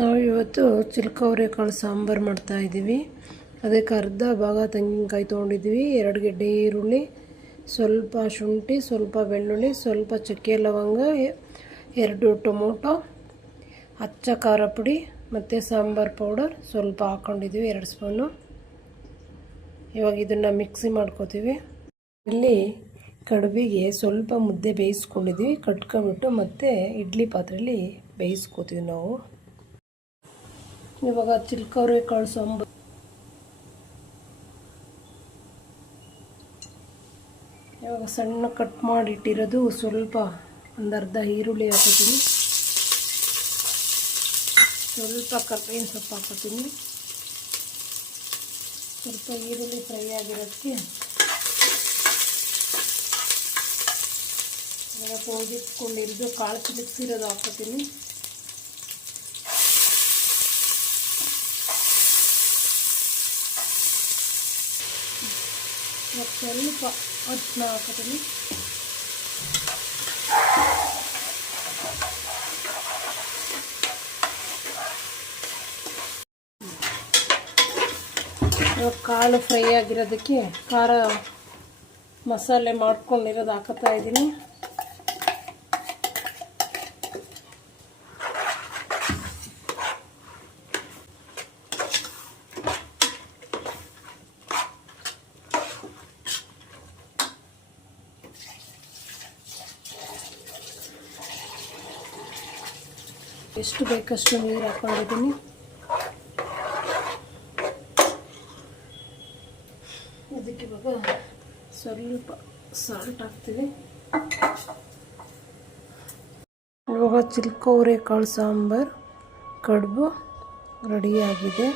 ನಾವು ಇವತ್ತು ಚಿಲ್ಕವರೆಕಾಳು ಸಾಂಬಾರು ಮಾಡ್ತಾಯಿದ್ದೀವಿ. ಅದಕ್ಕೆ ಅರ್ಧ ಭಾಗ ತೆಂಗಿನಕಾಯಿ ತೊಗೊಂಡಿದ್ದೀವಿ, 2 ಗೆಡ್ಡೆ ಈರುಳ್ಳಿ, ಸ್ವಲ್ಪ ಶುಂಠಿ, ಸ್ವಲ್ಪ ಬೆಳ್ಳುಳ್ಳಿ, ಸ್ವಲ್ಪ ಚಕ್ಕೆ ಲವಂಗ, 2 ಟೊಮೊಟೊ, ಅಚ್ಚ ಖಾರ ಪುಡಿ ಮತ್ತು ಸಾಂಬಾರು ಪೌಡರ್ ಸ್ವಲ್ಪ ಹಾಕ್ಕೊಂಡಿದ್ದೀವಿ, 2 ಸ್ಪೂನು. ಇವಾಗ ಇದನ್ನು ಮಿಕ್ಸಿ ಮಾಡ್ಕೋತೀವಿ. ಇಲ್ಲಿ ಕಡುಬಿಗೆ ಸ್ವಲ್ಪ ಮುದ್ದೆ ಬೇಯಿಸ್ಕೊಂಡಿದ್ದೀವಿ, ಕಟ್ಕೊಂಬಿಟ್ಟು ಮತ್ತು ಇಡ್ಲಿ ಪಾತ್ರೆಯಲ್ಲಿ ಬೇಯಿಸ್ಕೋತೀವಿ ನಾವು. ಇವಾಗ ಚಿಲ್ಕವರೆಕಾಳು ಸಾಂಬಾರು ಇವಾಗ ಸಣ್ಣ ಕಟ್ ಮಾಡಿಟ್ಟಿರೋದು ಸ್ವಲ್ಪ ಒಂದು ಅರ್ಧ ಈರುಳ್ಳಿ ಹಾಕೋತೀನಿ, ಸ್ವಲ್ಪ ಕರ್ಬೇವಿನ ಸೊಪ್ಪು ಹಾಕೋತೀನಿ. ಸ್ವಲ್ಪ ಈರುಳ್ಳಿ ಫ್ರೈ ಆಗಿರೋದಕ್ಕೆ ಇವಾಗ ತೊಳೆದಿಟ್ಕೊಂಡಿರೋದು ಕಾಳು ಚಿಲಿಕ್ಸಿರೋದು ಹಾಕೋತೀನಿ. ಸ್ವಲ್ಪ ಅರಿಶಿನ ಹಾಕೋತೀನಿ. ಕಾಳು ಫ್ರೈ ಆಗಿರೋದಕ್ಕೆ ಖಾರ ಮಸಾಲೆ ಮಾಡ್ಕೊಂಡಿರೋದು ಹಾಕೋತಾ ಇದ್ದೀನಿ. ಎಷ್ಟು ಬೇಕಷ್ಟು ನೀರು ಹಾಕೊಂಡಿದ್ದೀನಿ. ಅದಕ್ಕೆ ಇವಾಗ ಸ್ವಲ್ಪ ಸಾಲ್ಟ್ ಹಾಕ್ತೀವಿ. ಇವಾಗ ಚಿಲ್ಕವರೆಕಾಳು ಸಾಂಬಾರು ಕಡುಬು ರೆಡಿಯಾಗಿದೆ.